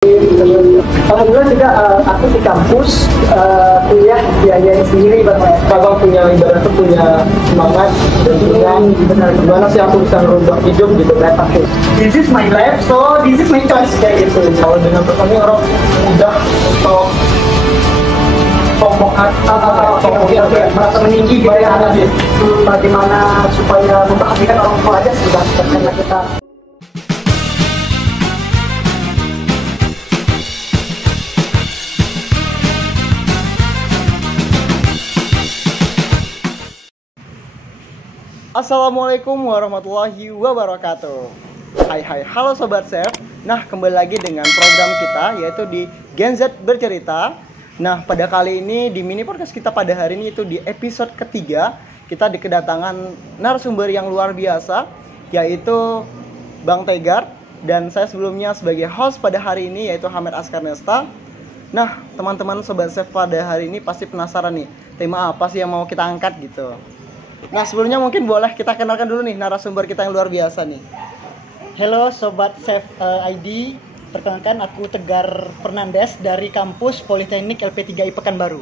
Alhamdulillah juga aku di kampus kuliah biayain sendiri Bang. Abang punya ibarat punya semangat dan punya gimana sih aku bisa merubah hidup gitu kayak aku. This is my life, so this is my choice kayak gitu. Kalau dengan pertama orang mudah atau merasa meninggi gitu ya. Bagaimana supaya memperhatikan orang tua aja sudah karena kita. Assalamualaikum warahmatullahi wabarakatuh. Hai, halo Sobat Chef. Nah, kembali lagi dengan program kita yaitu di Gen Z Bercerita. Nah, pada kali ini di mini podcast kita pada hari ini itu di episode ketiga, kita kedatangan narasumber yang luar biasa yaitu Bang Tegar, dan saya sebelumnya sebagai host pada hari ini yaitu Hamid Askarnesta. Nah, teman-teman Sobat Chef pada hari ini pasti penasaran nih, tema apa sih yang mau kita angkat gitu. Nah, sebelumnya mungkin boleh kita kenalkan dulu nih narasumber kita yang luar biasa nih. Halo Sobat Chef ID, perkenalkan aku Tegar Fernandes dari kampus Politeknik LP3I Pekanbaru.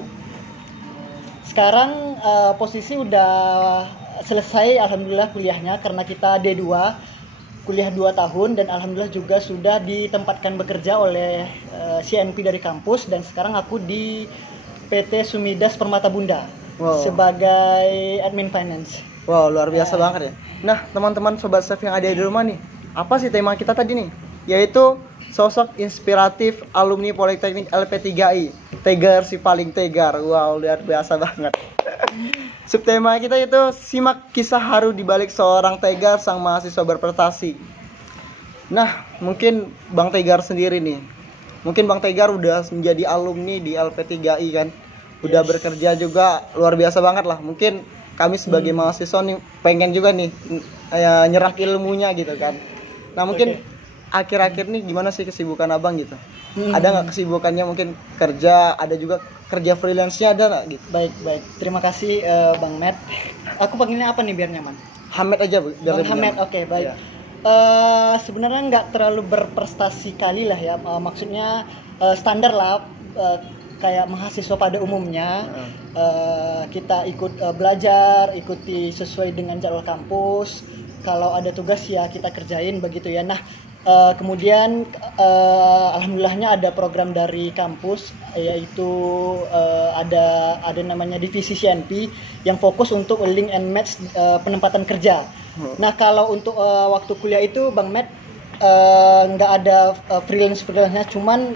Sekarang posisi udah selesai alhamdulillah kuliahnya karena kita D2, kuliah 2 tahun, dan alhamdulillah juga sudah ditempatkan bekerja oleh CNP dari kampus, dan sekarang aku di PT Sumidas Permata Bunda. Wow. Sebagai admin finance. Wow, luar biasa banget ya. Nah, teman-teman Sobat Chef yang ada di rumah nih, apa sih tema kita tadi nih? Yaitu sosok inspiratif alumni Politeknik LP3I, Tegar si paling tegar. Wow, luar biasa banget. Subtema kita itu simak kisah haru di balik seorang Tegar sang mahasiswa berprestasi. Nah, mungkin Bang Tegar sendiri nih. Mungkin Bang Tegar udah menjadi alumni di LP3I kan? Udah bekerja juga luar biasa banget lah. Mungkin kami sebagai mahasiswa nih pengen juga nih nyerap ilmunya gitu kan. Nah, mungkin akhir-akhir nih gimana sih kesibukan abang gitu? Ada nggak kesibukannya, mungkin kerja, ada juga kerja freelance-nya, ada nggak gitu? Baik, terima kasih Bang Matt. Aku panggilnya apa nih biar nyaman? Hamid aja Bu. Bang Hamid, oke, baik. Sebenarnya nggak terlalu berprestasi kali lah ya. Maksudnya standar lah. Kayak mahasiswa pada umumnya, kita ikut belajar, ikuti sesuai dengan jadwal kampus. Kalau ada tugas ya kita kerjain begitu ya. Nah, kemudian alhamdulillahnya ada program dari kampus, yaitu ada namanya divisi CNP yang fokus untuk link and match penempatan kerja. Nah, kalau untuk waktu kuliah itu Bang Matt nggak ada freelance-nya, cuman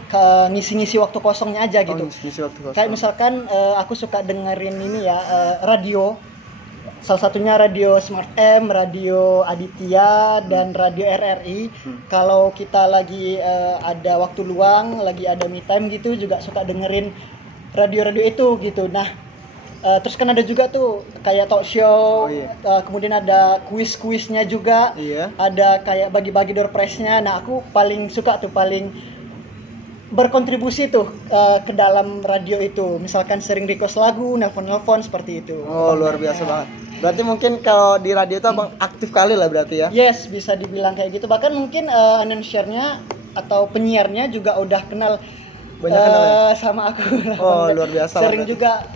ngisi-ngisi waktu kosongnya aja gitu. Ngisi waktu kosong. Kayak misalkan aku suka dengerin ini ya, radio. Salah satunya radio Smart M, radio Aditya, dan radio RRI. Kalau kita lagi ada waktu luang, lagi ada me time gitu, juga suka dengerin radio-radio itu gitu. Nah, terus kan ada juga tuh kayak talk show, kemudian ada kuis-kuisnya juga, ada kayak bagi-bagi door prize-nya. Nah, aku paling suka tuh, paling berkontribusi tuh ke dalam radio itu. Misalkan sering request lagu, nelpon seperti itu. Oh, luar biasa banget. Berarti mungkin kalau di radio itu abang aktif kali lah berarti ya? Yes, bisa dibilang kayak gitu. Bahkan mungkin announcer-nya atau penyiarnya juga udah kenal. Banyak kenal ya? Sama aku. Oh, luar biasa. Sering juga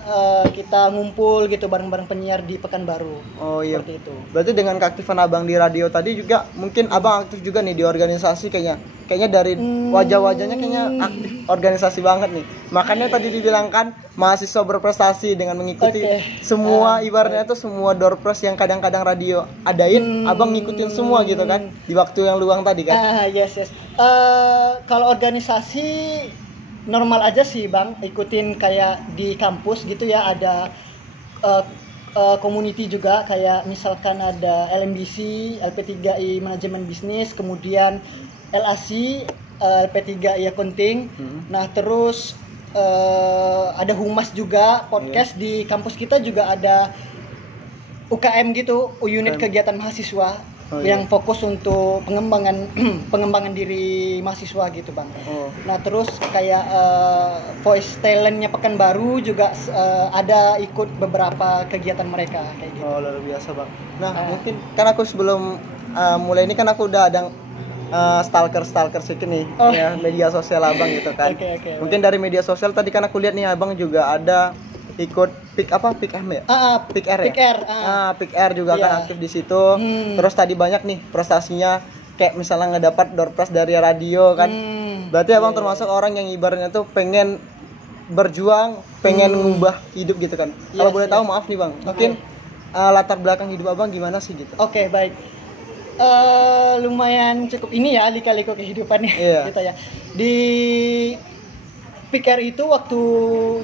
kita ngumpul gitu bareng-bareng penyiar di Pekanbaru. Oh iya. Seperti itu. Berarti dengan keaktifan abang di radio tadi juga mungkin abang aktif juga nih di organisasi kayaknya. Kayaknya dari wajah-wajahnya kayaknya aktif organisasi banget nih. Makanya tadi dibilangkan mahasiswa berprestasi dengan mengikuti semua ibaratnya itu semua door prize yang kadang-kadang radio adain, abang ngikutin semua gitu kan di waktu yang luang tadi kan. Yes. Kalau organisasi normal aja sih Bang, ikutin kayak di kampus gitu ya, ada community juga, kayak misalkan ada LMBC, LP3I Manajemen Bisnis, kemudian LAC, LP3I Accounting. Nah, terus ada Humas juga, podcast di kampus kita juga ada UKM gitu, unit kegiatan mahasiswa. Yang fokus untuk pengembangan diri mahasiswa gitu Bang. Nah, terus kayak voice talentnya Pekanbaru juga ada ikut beberapa kegiatan mereka kayak gitu. Oh, luar biasa Bang. Nah, mungkin kan aku sebelum mulai ini kan aku udah ada stalker sedikit nih, Oh. ya media sosial abang gitu kan. Oke. Mungkin dari media sosial tadi kan aku lihat nih abang juga ada ikut Pick M ya? Pick R ya? Pick R. Pick R juga kan Iya. aktif di situ. Hmm. Terus tadi banyak nih prestasinya, kayak misalnya ngedapat door prize dari radio kan. Berarti abang Iya. termasuk orang yang ibaratnya tuh pengen berjuang, pengen ngubah hidup gitu kan. Kalau Yes, boleh tahu yes. maaf nih bang, mungkin latar belakang hidup abang gimana sih gitu? Oke, baik. Lumayan cukup ini ya lika-liku kehidupannya Iya. gitu ya. Di PIKR itu waktu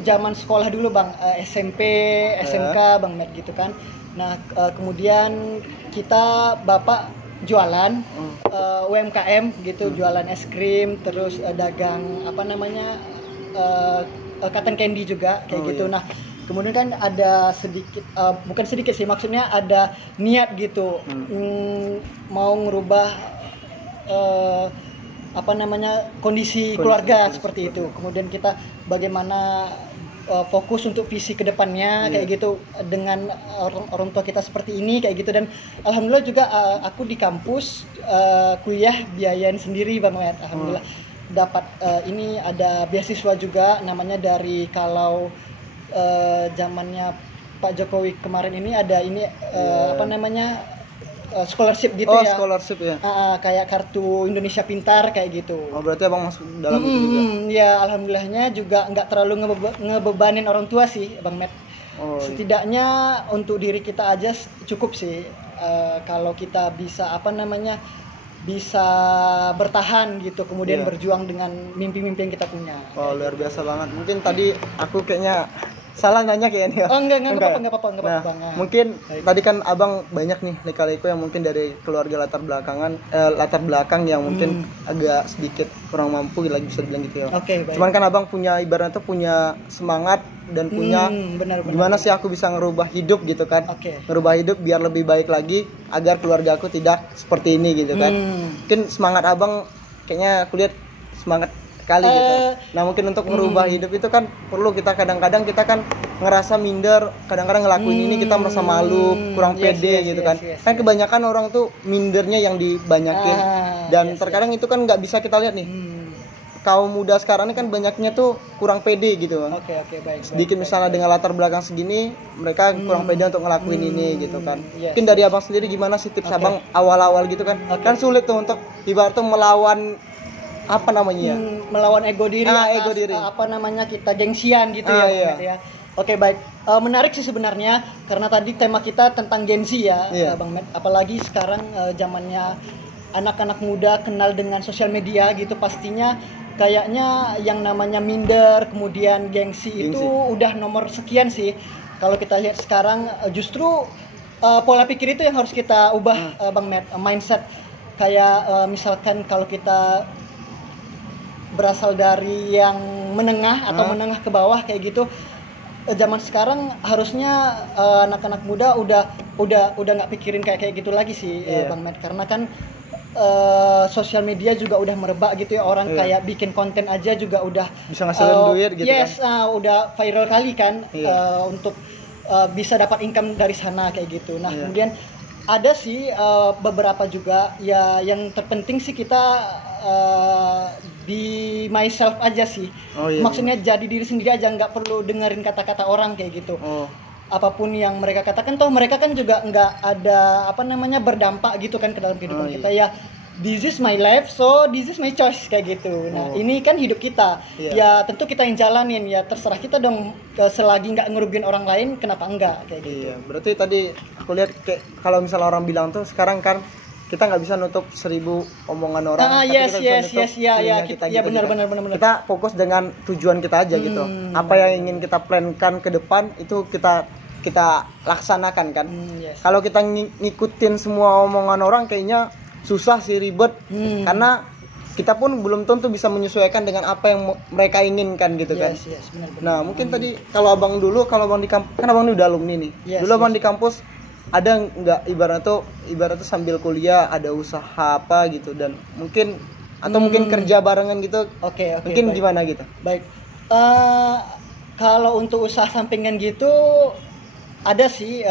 zaman sekolah dulu bang, SMP, SMK bang Matt gitu kan. Nah kemudian kita bapak jualan UMKM gitu, jualan es krim, terus dagang apa namanya cotton candy juga kayak gitu. Iya. Nah kemudian kan ada sedikit, bukan sedikit sih, maksudnya ada niat gitu mau ngerubah apa namanya kondisi keluarga seperti itu. Kemudian kita bagaimana fokus untuk visi kedepannya kayak gitu dengan orang tua kita seperti ini kayak gitu. Dan alhamdulillah juga aku di kampus kuliah biayain sendiri bang Matt. Alhamdulillah dapat ini ada beasiswa juga namanya dari kalau zamannya Pak Jokowi kemarin ini ada ini apa namanya scholarship gitu ya. Scholarship ya. Kayak kartu Indonesia Pintar kayak gitu. Oh berarti abang masuk dalam itu juga. Ya alhamdulillahnya juga nggak terlalu ngebebanin orang tua sih bang Matt. Setidaknya untuk diri kita aja cukup sih. Kalau kita bisa apa namanya bisa bertahan gitu, kemudian berjuang dengan mimpi-mimpi yang kita punya. Oh luar biasa banget. Mungkin tadi aku kayaknya salah nanya kayaknya. Oh enggak apa-apa Nah, banget. mungkin tadi kan abang banyak nih lika-liku yang mungkin dari keluarga latar belakang yang mungkin agak sedikit kurang mampu lagi bisa dibilang gitu ya. Oke, baik. Cuman kan abang punya ibaratnya tuh punya semangat dan punya benar. gimana sih aku bisa ngerubah hidup gitu kan. Oke. Ngerubah hidup biar lebih baik lagi agar keluarga aku tidak seperti ini gitu kan. Mungkin semangat abang kayaknya aku lihat semangat kali gitu. Nah mungkin untuk merubah hidup itu kan perlu kita kadang-kadang kita kan ngerasa minder, kadang-kadang ngelakuin ini kita merasa malu, kurang pede gitu kan. Kan kebanyakan orang tuh mindernya yang dibanyakin dan terkadang itu kan nggak bisa kita lihat nih. Kaum muda sekarang ini kan banyaknya tuh kurang pede gitu. Oke, baik. Sedikit misalnya dengan latar belakang segini mereka kurang pede untuk ngelakuin ini gitu kan. Yes, Mungkin dari abang sendiri gimana sih tips abang awal-awal gitu kan? Kan sulit tuh untuk ibaratnya melawan apa namanya ya? Melawan ego diri atas ego diri. apa namanya kita gengsian gitu ya, iya. Bang Matt, ya. Oke, baik. Menarik sih sebenarnya karena tadi tema kita tentang gengsi ya, Bang Matt. Apalagi sekarang zamannya anak-anak muda kenal dengan sosial media gitu, pastinya kayaknya yang namanya minder kemudian gengsi itu udah nomor sekian sih. Kalau kita lihat sekarang justru pola pikir itu yang harus kita ubah, Bang Matt. Mindset kayak misalkan kalau kita berasal dari yang menengah atau menengah ke bawah kayak gitu, zaman sekarang harusnya anak-anak muda udah nggak pikirin kayak gitu lagi sih, Bang Matt, karena kan sosial media juga udah merebak gitu ya, orang kayak bikin konten aja juga udah bisa ngasilin duit gitu kan. Udah viral kali kan, untuk bisa dapat income dari sana kayak gitu. Nah kemudian ada sih beberapa juga ya, yang terpenting sih kita be myself aja sih. Maksudnya jadi diri sendiri aja, nggak perlu dengerin kata-kata orang kayak gitu. Apapun yang mereka katakan, toh mereka kan juga nggak ada apa namanya berdampak gitu kan ke dalam kehidupan kita ya. This is my life, so this is my choice kayak gitu. Nah ini kan hidup kita, ya tentu kita yang jalanin, ya terserah kita dong. Selagi nggak ngerugiin orang lain, kenapa enggak kayak gitu. Iya, berarti tadi aku lihat kayak kalau misalnya orang bilang tuh sekarang kan kita nggak bisa nutup 1000 omongan orang, tapi kita bisa nutup dirinya kita gitu. Benar. Kita fokus dengan tujuan kita aja gitu. Apa yang ingin kita plankan ke depan itu kita laksanakan kan. Kalau kita ngikutin semua omongan orang kayaknya susah sih, ribet. Karena kita pun belum tentu bisa menyesuaikan dengan apa yang mereka inginkan gitu kan. Benar. Nah mungkin tadi kalau abang di kampus, kan abang ini udah alumni nih. Dulu abang di kampus ada nggak ibaratnya sambil kuliah ada usaha apa gitu, dan mungkin atau mungkin kerja barengan gitu. Oke, mungkin baik. gimana gitu? Baik. Kalau untuk usaha sampingan gitu ada sih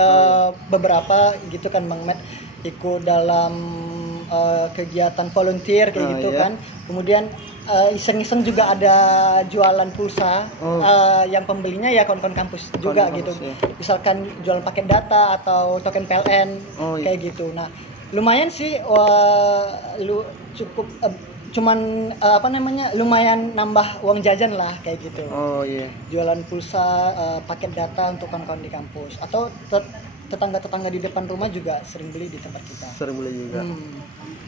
beberapa gitu kan Bang Matt, ikut dalam kegiatan volunteer kayak Oh, gitu iya. kan. Kemudian iseng-iseng juga ada jualan pulsa yang pembelinya ya kawan-kawan kampus juga Kawan-kawan gitu. kampus, ya. Misalkan jualan paket data atau token PLN Oh, iya. kayak gitu. Nah, lumayan sih cukup cuman apa namanya, lumayan nambah uang jajan lah kayak gitu. Oh iya. Jualan pulsa, paket data untuk kawan-kawan di kampus atau tetangga-tetangga di depan rumah juga sering beli di tempat kita. Sering beli juga. Hmm.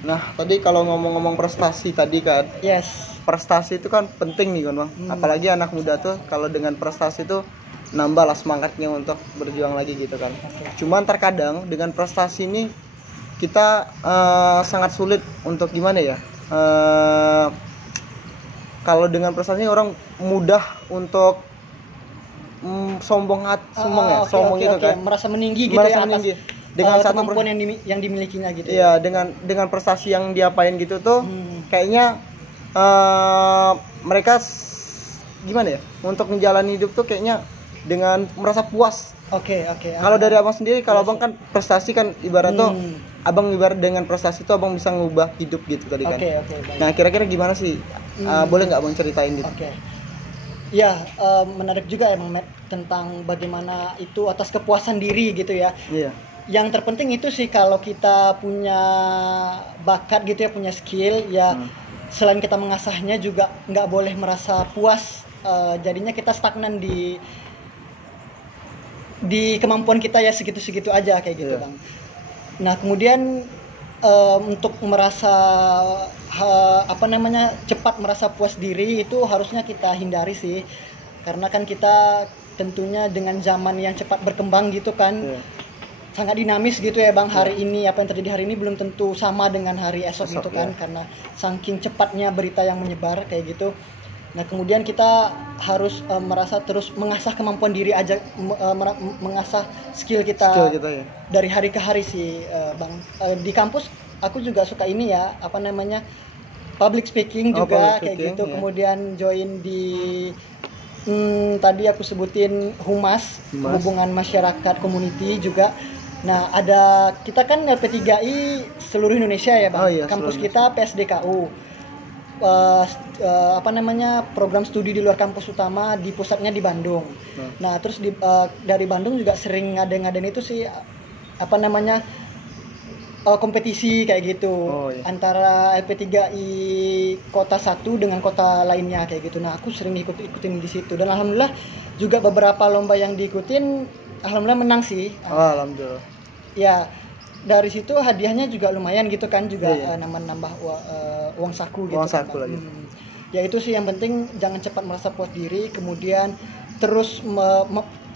Nah, tadi kalau ngomong-ngomong prestasi tadi kan, Yes. prestasi itu kan penting nih kan Bang. Apalagi anak muda tuh kalau dengan prestasi tuh nambah lah semangatnya untuk berjuang lagi gitu kan. Cuman terkadang dengan prestasi ini kita sangat sulit untuk gimana ya? Kalau dengan prestasi orang mudah untuk sombong Oke, sombong oke, gitu oke. kan. Merasa meninggi gitu Merasa ya meninggi. atas Dengan satu kemampuan yang dimilikinya gitu. Iya, dengan prestasi yang diapain gitu tuh kayaknya mereka gimana ya? Untuk menjalani hidup tuh kayaknya dengan merasa puas. Oke, oke. Kalau dari Abang sendiri, kalau Abang kan prestasi kan ibarat tuh Abang ibarat dengan prestasi tuh Abang bisa ngubah hidup gitu tadi kan. Oke, baik. Nah, kira-kira gimana sih? Boleh nggak Abang ceritain gitu? Oke. Ya, menarik juga emang Matt tentang bagaimana itu atas kepuasan diri gitu ya. Iya. Yang terpenting itu sih kalau kita punya bakat gitu ya, punya skill ya, selain kita mengasahnya juga nggak boleh merasa puas, jadinya kita stagnan di kemampuan kita ya segitu-segitu aja kayak gitu Iya. Bang. Nah kemudian untuk merasa cepat merasa puas diri itu harusnya kita hindari sih, karena kan kita tentunya dengan zaman yang cepat berkembang gitu kan. Iya. Sangat dinamis gitu ya Bang, hari ini apa yang terjadi hari ini belum tentu sama dengan hari esok gitu kan, ya. karena saking cepatnya berita yang menyebar kayak gitu. Nah kemudian kita harus merasa terus mengasah kemampuan diri aja, mengasah skill kita ya. dari hari ke hari sih Bang. Di kampus aku juga suka ini ya, apa namanya, public speaking juga public kayak speaking, gitu. ya. Kemudian join di tadi aku sebutin humas, hubungan masyarakat community juga. Nah kita kan LP3I seluruh Indonesia ya Bang. Oh, iya, Kampus seluruh kita PSDKU. Program studi di luar kampus utama di pusatnya di Bandung. Nah terus dari Bandung juga sering ngadain itu sih kompetisi kayak gitu, antara LP3I kota satu dengan kota lainnya kayak gitu. Nah aku sering ikutin di situ dan alhamdulillah juga beberapa lomba yang diikutin alhamdulillah menang sih. Alhamdulillah. Ya dari situ hadiahnya juga lumayan gitu kan, juga nambah uang saku gitu. Uang saku lagi. Ya itu sih yang penting, jangan cepat merasa puas diri, kemudian terus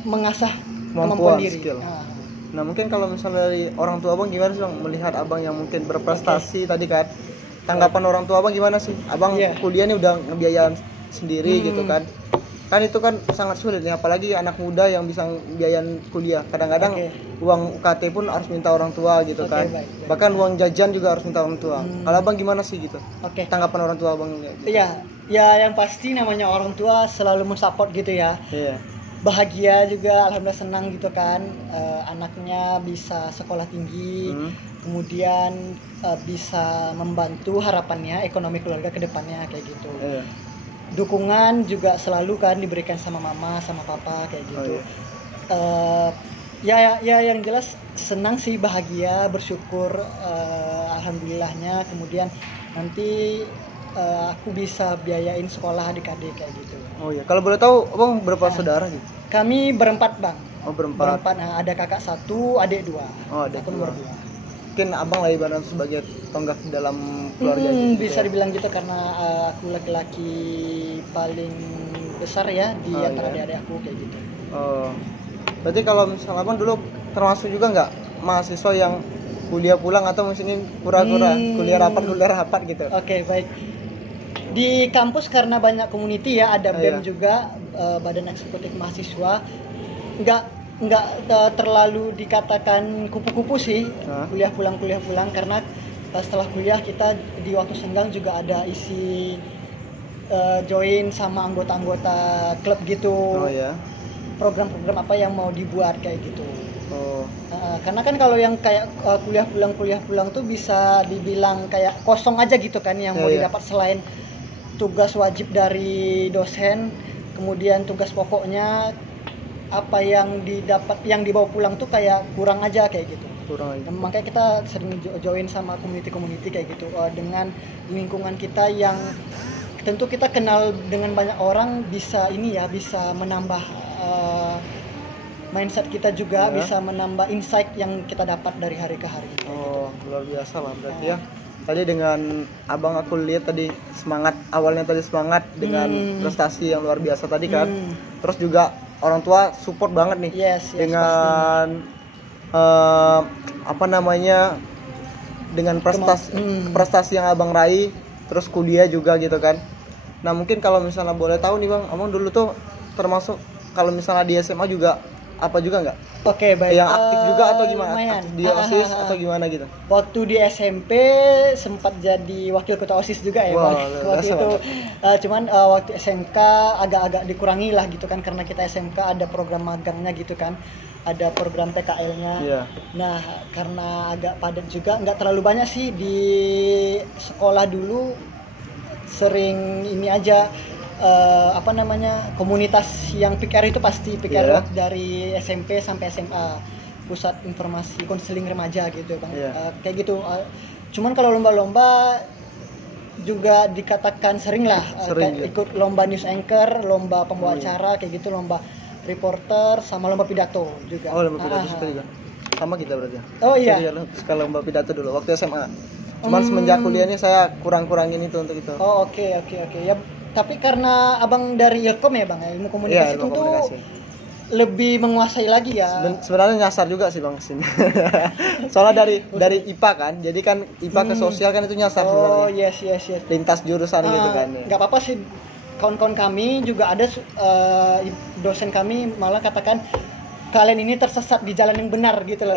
mengasah kemampuan diri. Skill. Nah mungkin kalau misalnya dari orang tua Abang gimana sih Bang, melihat Abang yang mungkin berprestasi tadi kan, tanggapan orang tua Abang gimana sih? Abang kuliah nih udah ngebiayain sendiri gitu kan itu kan sangat sulit nih, apalagi anak muda yang bisa biayain kuliah. Kadang-kadang uang UKT pun harus minta orang tua gitu kan. Baik. Bahkan uang jajan juga harus minta orang tua. Kalau Abang gimana sih gitu? Tanggapan orang tua Abang gitu? Iya, ya yang pasti namanya orang tua selalu mensupport gitu ya. Iya. Bahagia juga, alhamdulillah senang gitu kan, anaknya bisa sekolah tinggi, kemudian bisa membantu harapannya ekonomi keluarga ke depannya kayak gitu. Dukungan juga selalu kan diberikan sama mama sama papa kayak gitu. Ya yang jelas senang sih, bahagia, bersyukur, alhamdulillahnya. Kemudian nanti aku bisa biayain sekolah adik-adik kayak gitu. Oh iya, kalau boleh tahu Abang berapa saudara gitu? Kami berempat Bang. Oh berempat. Nah, ada kakak 1, adik 2. Oh adik Aku 2. nomor 2. Mungkin Abang lah ibarat sebagai tonggak dalam keluarga gitu. Bisa dibilang gitu karena aku laki-laki paling besar ya di antara adik-adik aku kayak gitu. Oh. Berarti kalau misalnya Abang dulu termasuk juga nggak mahasiswa yang kuliah pulang atau mungkin pura-pura kuliah rapat gitu? Oke, baik. Di kampus karena banyak community ya, ada BEM juga, Badan Eksekutif Mahasiswa. Nggak terlalu dikatakan kupu-kupu sih, kuliah pulang karena setelah kuliah kita di waktu senggang juga ada isi join sama anggota-anggota klub gitu. Program-program apa yang mau dibuat kayak gitu. Oh. Karena kan kalau yang kayak kuliah pulang tuh bisa dibilang kayak kosong aja gitu kan, yang mau Iya. didapat selain tugas wajib dari dosen, kemudian tugas pokoknya apa yang didapat yang dibawa pulang tuh kayak kurang aja kayak gitu. Kurang lagi. Dan makanya kita sering join sama community kayak gitu, dengan lingkungan kita yang tentu kita kenal dengan banyak orang, bisa bisa menambah mindset kita juga, Ya. bisa menambah insight yang kita dapat dari hari ke hari. Oh, luar biasa lah berarti ya. Tadi dengan abang aku lihat tadi awalnya semangat dengan prestasi yang luar biasa tadi kan. Terus juga orang tua support banget nih Yes, dengan dengan prestasi yang abang raih, terus kuliah juga gitu kan. Nah mungkin kalau misalnya boleh tahu nih bang, abang dulu tuh termasuk kalau misalnya di SMA juga apa juga nggak? Oke, baik. Yang aktif juga atau gimana? Lumayan. Aktif di OSIS atau gimana gitu? Waktu di SMP sempat jadi wakil ketua OSIS juga ya, Wah, Bang. Waktu biasa itu cuman waktu SMK agak-agak dikurangi lah gitu kan, karena kita SMK ada program magangnya gitu kan. Ada program PKL-nya. Iya. Nah, karena agak padat juga, nggak terlalu banyak sih di sekolah dulu, sering ini aja komunitas yang PKR itu pasti PKR dari SMP sampai SMA, pusat informasi konseling remaja gitu Bang. Kayak gitu. Cuman kalau lomba-lomba juga dikatakan sering lah, ikut lomba news anchor, lomba pembawa acara kayak gitu, lomba reporter, sama lomba pidato juga. Oh, lomba pidato juga. Sama kita berarti. Oh iya. Suka lomba pidato dulu waktu SMA. Cuman semenjak kuliah ini saya kurangin itu untuk itu. Oh, oke. Ya, tapi karena abang dari Ilkom ya Bang, ilmu komunikasi, Ilmu tentu komunikasi. lebih menguasai lagi ya. Sebenarnya nyasar juga sih Bang sini. Soalnya dari IPA kan, jadi kan IPA ke sosial kan itu nyasar sebenarnya. Oh, yes. Lintas jurusan gitu kan. Nggak apa-apa sih, kawan-kawan kami juga ada dosen kami malah katakan kalian ini tersesat di jalan yang benar gitu loh.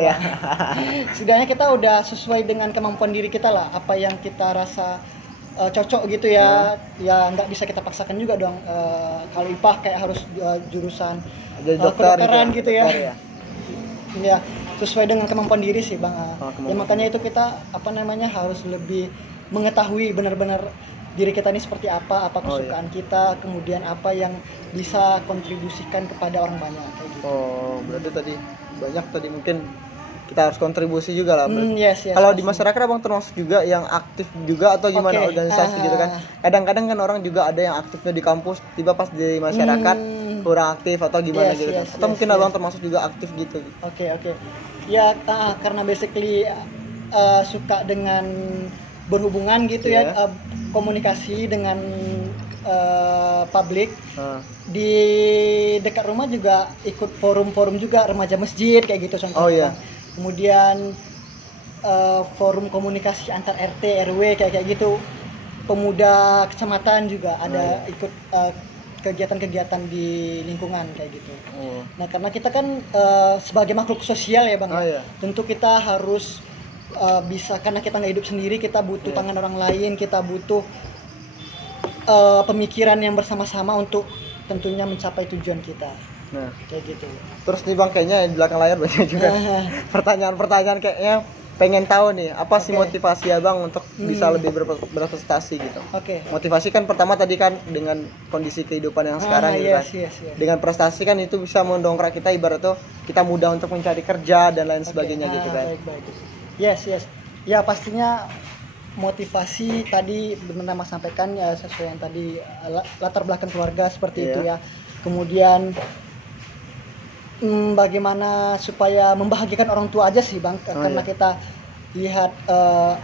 Setidaknya kita udah sesuai dengan kemampuan diri kita lah, apa yang kita rasa cocok gitu ya. Ya nggak bisa kita paksakan juga dong. Kalau IPA kayak harus jurusan kedokteran gitu ya. Ya sesuai dengan kemampuan diri sih Bang. Ya makanya itu kita harus lebih mengetahui benar-benar diri kita ini seperti apa kesukaan kita, kemudian apa yang bisa kontribusikan kepada orang banyak kayak gitu. Oh, berarti banyak mungkin kita harus kontribusi juga lah. Yes, kalau di masyarakat abang termasuk juga yang aktif juga atau gimana organisasi gitu kan? Kadang-kadang kan orang juga ada yang aktifnya di kampus, tiba pas di masyarakat kurang aktif atau gimana gitu kan? Atau mungkin abang termasuk juga aktif gitu? Oke. Ya karena basically suka dengan berhubungan gitu ya, komunikasi dengan publik. Di dekat rumah juga ikut forum-forum juga, remaja masjid kayak gitu contohnya. Kemudian forum komunikasi antar RT RW kayak gitu, pemuda kecamatan juga ada ikut kegiatan-kegiatan di lingkungan kayak gitu. Nah karena kita kan sebagai makhluk sosial ya Bang, tentu kita harus bisa, karena kita nggak hidup sendiri, kita butuh tangan orang lain, kita butuh pemikiran yang bersama-sama untuk tentunya mencapai tujuan kita. Nah, kayak gitu. Terus nih Bang, kayaknya di belakang layar banyak juga pertanyaan-pertanyaan kayaknya pengen tahu nih, apa sih motivasi Abang untuk bisa lebih berprestasi gitu. Motivasi kan pertama tadi kan dengan kondisi kehidupan yang sekarang gitu kan. Dengan prestasi kan itu bisa mendongkrak kita, ibarat tuh kita mudah untuk mencari kerja dan lain sebagainya gitu kan. Baik. Yes. Ya pastinya motivasi tadi benar Mas sampaikan ya, sesuai yang tadi latar belakang keluarga seperti itu ya. Kemudian bagaimana supaya membahagiakan orang tua aja sih Bang, karena kita lihat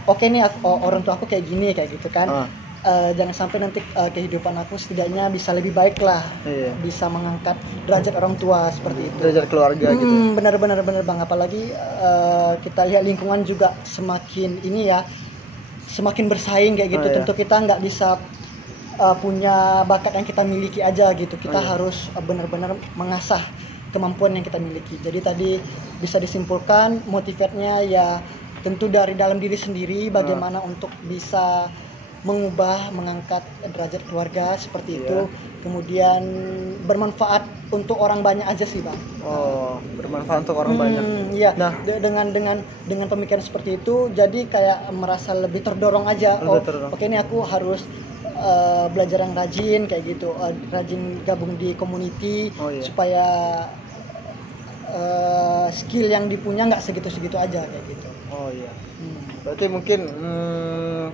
nih orang tua aku kayak gini kayak gitu kan. Jangan sampai nanti kehidupan aku setidaknya bisa lebih baik lah, bisa mengangkat derajat orang tua seperti itu, derajat keluarga gitu. Benar Bang, apalagi kita lihat lingkungan juga semakin semakin bersaing kayak gitu. Tentu kita nggak bisa punya bakat yang kita miliki aja gitu, kita harus benar-benar mengasah kemampuan yang kita miliki. Jadi tadi bisa disimpulkan motivatnya ya tentu dari dalam diri sendiri, bagaimana untuk bisa mengangkat derajat keluarga seperti Iya. itu. Kemudian bermanfaat untuk orang banyak aja sih bang. Oh, bermanfaat untuk orang banyak. Iya. Nah. Dengan pemikiran seperti itu, jadi kayak merasa lebih terdorong aja. Lebih terdorong. Oke ini aku harus belajar yang rajin kayak gitu, rajin gabung di community Oh, iya. supaya skill yang dipunya nggak segitu-segitu aja kayak gitu. Oh iya. Berarti mungkin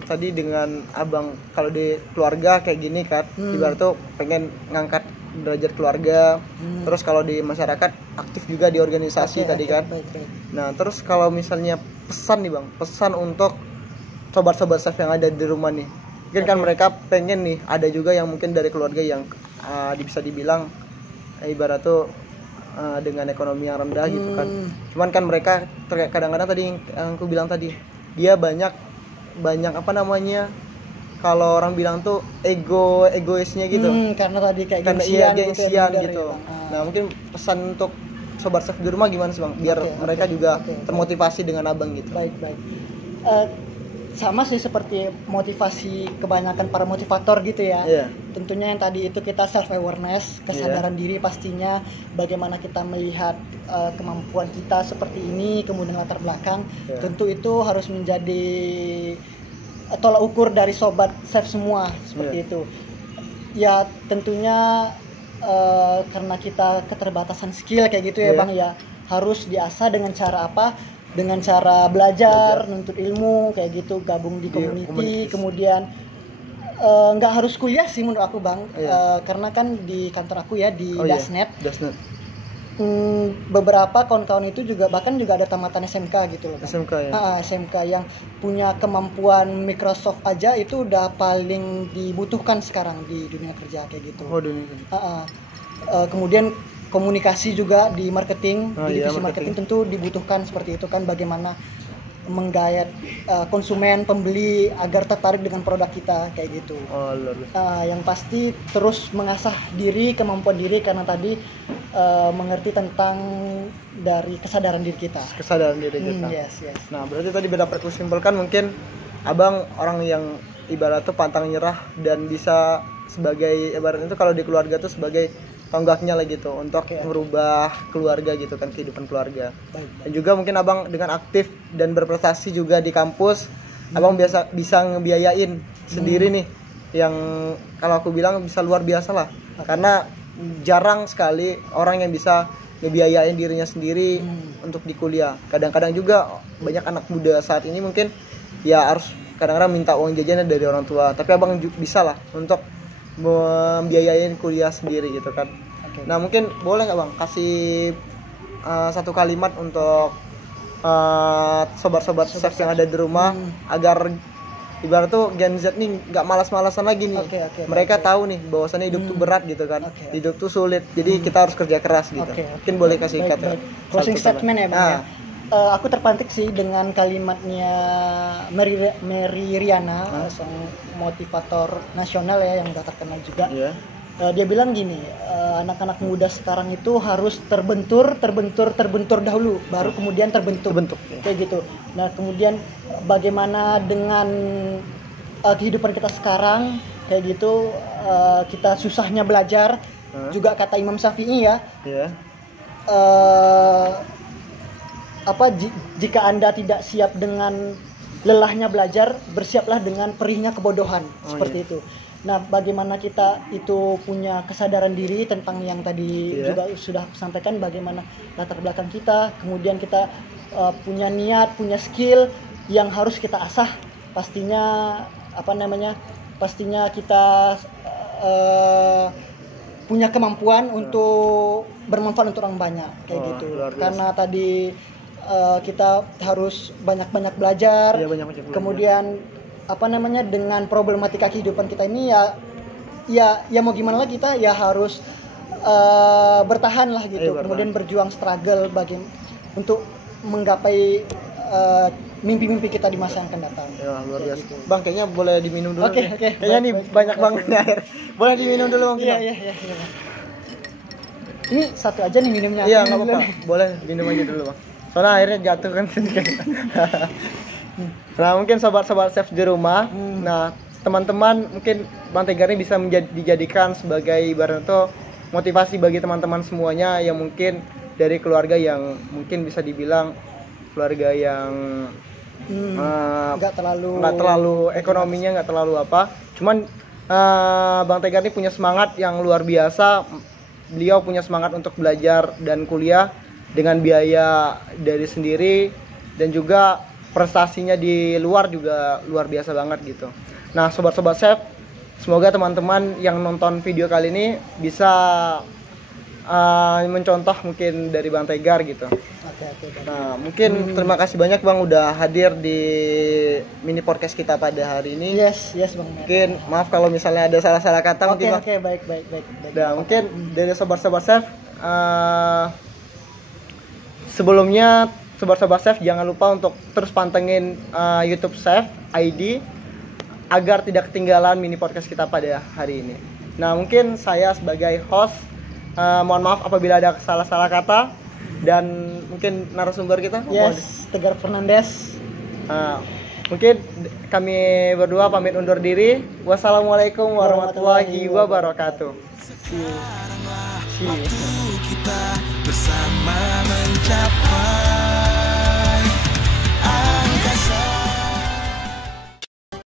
tadi dengan abang kalau di keluarga kayak gini kan, ibarat tuh pengen ngangkat derajat keluarga. Terus kalau di masyarakat aktif juga di organisasi tadi kan. Baik. Nah terus kalau misalnya pesan nih bang, pesan untuk sobat-sobat chef yang ada di rumah nih, mungkin kan mereka pengen nih, ada juga yang mungkin dari keluarga yang bisa dibilang ibarat tuh dengan ekonomi yang rendah gitu kan. Cuman kan mereka kadang-kadang tadi yang aku bilang tadi, dia banyak apa namanya, kalau orang bilang tuh egoisnya gitu. Karena tadi kayak Karena gengsian gengsian ya, gitu. Bang. Nah mungkin pesan untuk sobat chef di rumah gimana sih bang, biar mereka juga termotivasi dengan abang gitu. Baik. Sama sih seperti motivasi kebanyakan para motivator gitu ya. Iya. Tentunya yang tadi itu kita self awareness, kesadaran diri pastinya, bagaimana kita melihat kemampuan kita seperti ini, kemudian latar belakang. Tentu itu harus menjadi tolak ukur dari sobat chef semua seperti itu. Ya tentunya karena kita keterbatasan skill kayak gitu ya bang ya, harus diasah dengan cara apa? Dengan cara belajar, nuntut ilmu kayak gitu, gabung di community, kemudian nggak harus kuliah sih menurut aku bang, karena kan di kantor aku ya di Dasnet. Beberapa kawan-kawan itu juga bahkan juga ada tamatan SMK gitu loh bang. SMK ya. SMK yang punya kemampuan Microsoft aja itu udah paling dibutuhkan sekarang di dunia kerja kayak gitu. Oh dunia. Kemudian komunikasi juga di marketing, di divisi marketing. marketing tentu dibutuhkan seperti itu kan, bagaimana menggayat konsumen, pembeli agar tertarik dengan produk kita kayak gitu. Yang pasti terus mengasah diri, kemampuan diri, karena tadi mengerti tentang dari kesadaran diri kita. Kesadaran diri kita. Yes. Nah berarti tadi dapat aku simpulkan, mungkin abang orang yang ibarat tuh pantang nyerah dan bisa sebagai ibarat itu kalau di keluarga tuh sebagai tonggaknya lah gitu untuk merubah keluarga gitu kan, kehidupan keluarga. Dan juga mungkin abang dengan aktif dan berprestasi juga di kampus, abang bisa ngebiayain sendiri nih, yang kalau aku bilang bisa luar biasa lah, karena jarang sekali orang yang bisa ngebiayain dirinya sendiri untuk di kuliah. Kadang-kadang juga banyak anak muda saat ini mungkin ya harus kadang-kadang minta uang jajannya dari orang tua, tapi abang bisa lah untuk membiayain kuliah sendiri gitu kan. Nah mungkin boleh nggak bang kasih satu kalimat untuk sobat-sobat chef yang ada di rumah, agar ibarat tuh Gen Z nih nggak malas-malasan lagi nih. Mereka tahu nih bahwasannya hidup tuh berat gitu kan, hidup tuh sulit, jadi kita harus kerja keras gitu. Mungkin boleh kasih kata closing statement ya bang. Aku terpantik sih dengan kalimatnya Mary Riana, seorang motivator nasional ya yang udah terkenal juga. Dia bilang gini, anak-anak muda sekarang itu harus terbentur dahulu, baru kemudian terbentuk. Kayak gitu. Nah kemudian bagaimana dengan kehidupan kita sekarang kayak gitu, kita susahnya belajar, juga kata Imam Syafi'i ya. Jika Anda tidak siap dengan lelahnya belajar, bersiaplah dengan perihnya kebodohan, seperti itu. Nah, bagaimana kita itu punya kesadaran diri tentang yang tadi juga sudah sampaikan, bagaimana latar belakang kita, kemudian kita punya niat, punya skill yang harus kita asah. Pastinya pastinya kita punya kemampuan untuk bermanfaat untuk orang banyak kayak gitu. Karena tadi kita harus banyak belajar, kemudian dengan problematika kehidupan kita ini ya mau gimana lagi, kita ya harus bertahan lah gitu, kemudian berjuang struggle untuk menggapai mimpi-mimpi kita di masa yang akan datang. Luar biasa. Gitu. Bang, kayaknya boleh diminum dulu. Oke. Kayaknya nih banyak banget air. Boleh diminum dulu Bang. Iya. Ini satu aja nih minumnya. Iya, enggak apa-apa. Boleh minum aja dulu, Bang. Soalnya airnya jatuh kan. Nah, mungkin sobat-sobat chef di rumah, nah teman-teman mungkin Bang Tegar ini bisa dijadikan sebagai ibarat itu motivasi bagi teman-teman semuanya yang mungkin dari keluarga yang mungkin bisa dibilang keluarga yang nggak nggak terlalu ekonominya nggak terlalu apa, cuman Bang Tegar ini punya semangat yang luar biasa. Beliau punya semangat untuk belajar dan kuliah dengan biaya dari sendiri, dan juga prestasinya di luar juga luar biasa banget gitu. Nah, sobat-sobat chef, semoga teman-teman yang nonton video kali ini bisa mencontoh mungkin dari Bang Tegar gitu. Oke. Nah, mungkin terima kasih banyak Bang udah hadir di mini podcast kita pada hari ini. Yes Bang. Mungkin maaf kalau misalnya ada salah-salah kata mungkin Bang. Oke, baik. Nah, mungkin dari sobat-sobat chef, sebelumnya sobat-sobat chef jangan lupa untuk terus pantengin YouTube Chef ID agar tidak ketinggalan mini podcast kita pada hari ini. Nah, mungkin saya sebagai host mohon maaf apabila ada salah-salah kata, dan mungkin narasumber kita Yes, Tegar Fernandes. Mungkin kami berdua pamit undur diri. Wassalamualaikum warahmatullahi wabarakatuh. Sekaranglah waktu kita bersama mencapai